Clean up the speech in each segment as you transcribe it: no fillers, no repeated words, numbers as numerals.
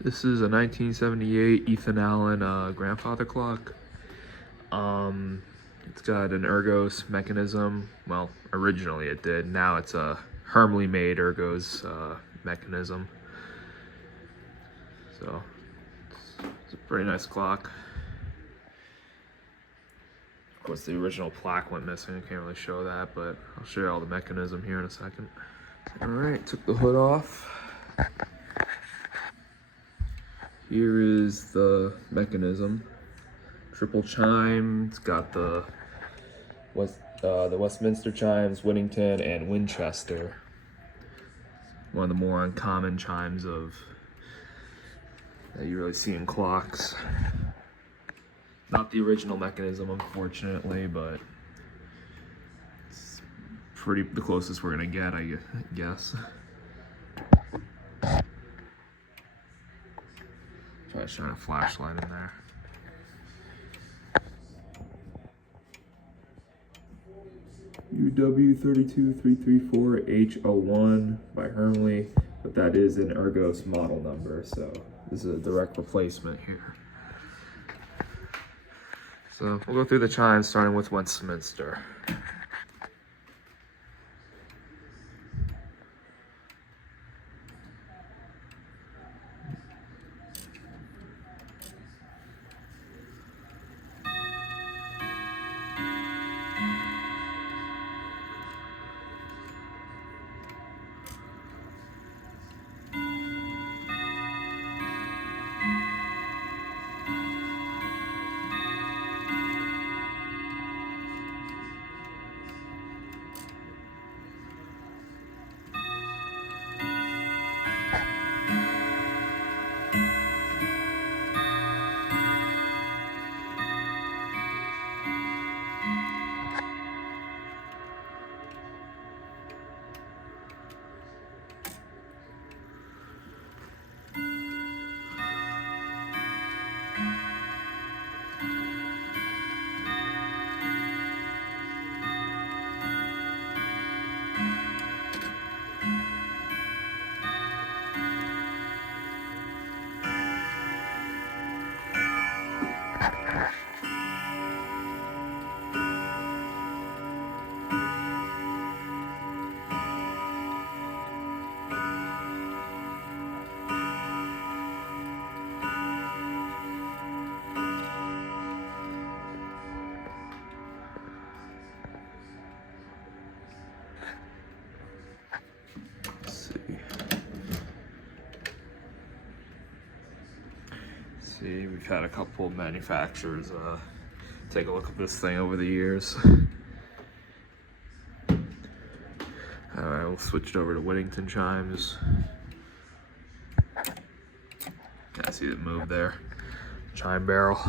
This is a 1978 Ethan Allen grandfather clock. It's got an Urgos mechanism. Well, originally it did. Now it's a Hermle made Urgos mechanism. So it's a pretty nice clock. Of course, the original plaque went missing. I can't really show that, but I'll show you all the mechanism here in a second. All right, took the hood off. Here is the mechanism. Triple chime. It's got the Westminster chimes, Whittington, and Winchester. One of the more uncommon chimes that you really see in clocks. Not the original mechanism, unfortunately, but it's pretty the closest we're gonna get, I guess. Try to shine a flashlight in there. UW32334H01 by Hermle, but that is an Urgos model number, so this is a direct replacement here. So we'll go through the chimes, starting with Westminster. See, we've had a couple manufacturers take a look at this thing over the years. Alright, we'll switch it over to Whittington chimes. I see it move there. Chime barrel.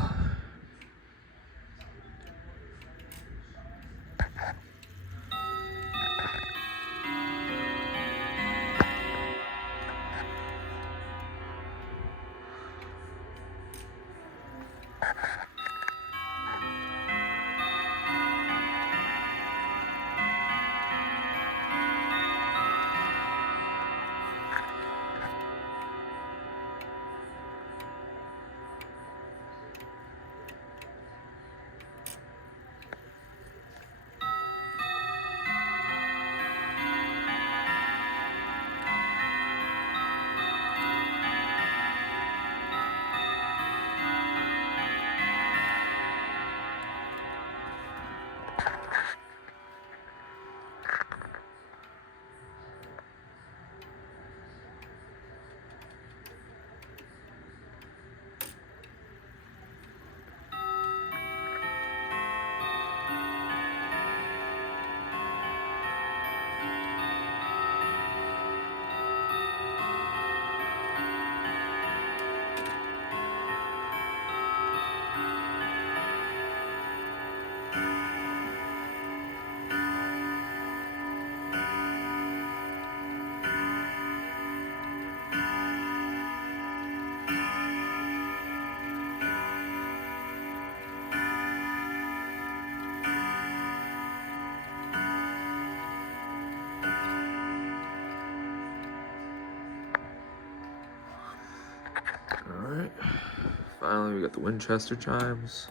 Alright, finally we got the Winchester chimes.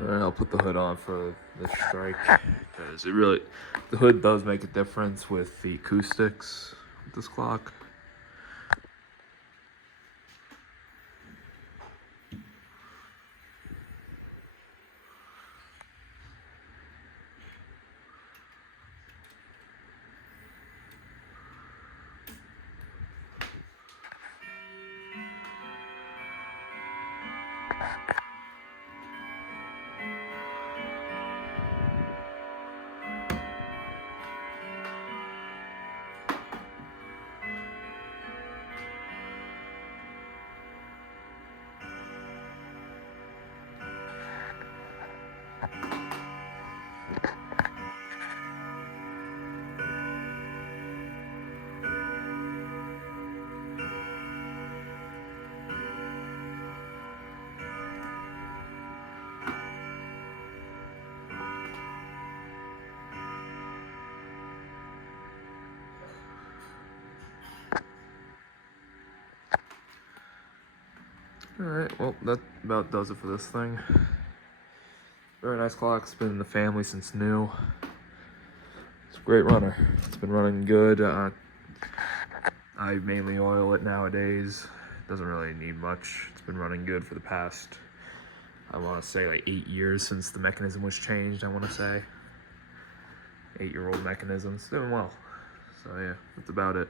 Alright, I'll put the hood on for this strike because the hood does make a difference with the acoustics with this clock. Alright, well, that about does it for this thing. Very nice clock. It's been in the family since new. It's a great runner. It's been running good. I mainly oil it nowadays. It doesn't really need much. It's been running good for the past, I want to say, like 8 years since the mechanism was changed, I want to say. 8-year-old mechanism. It's doing well. So yeah, that's about it.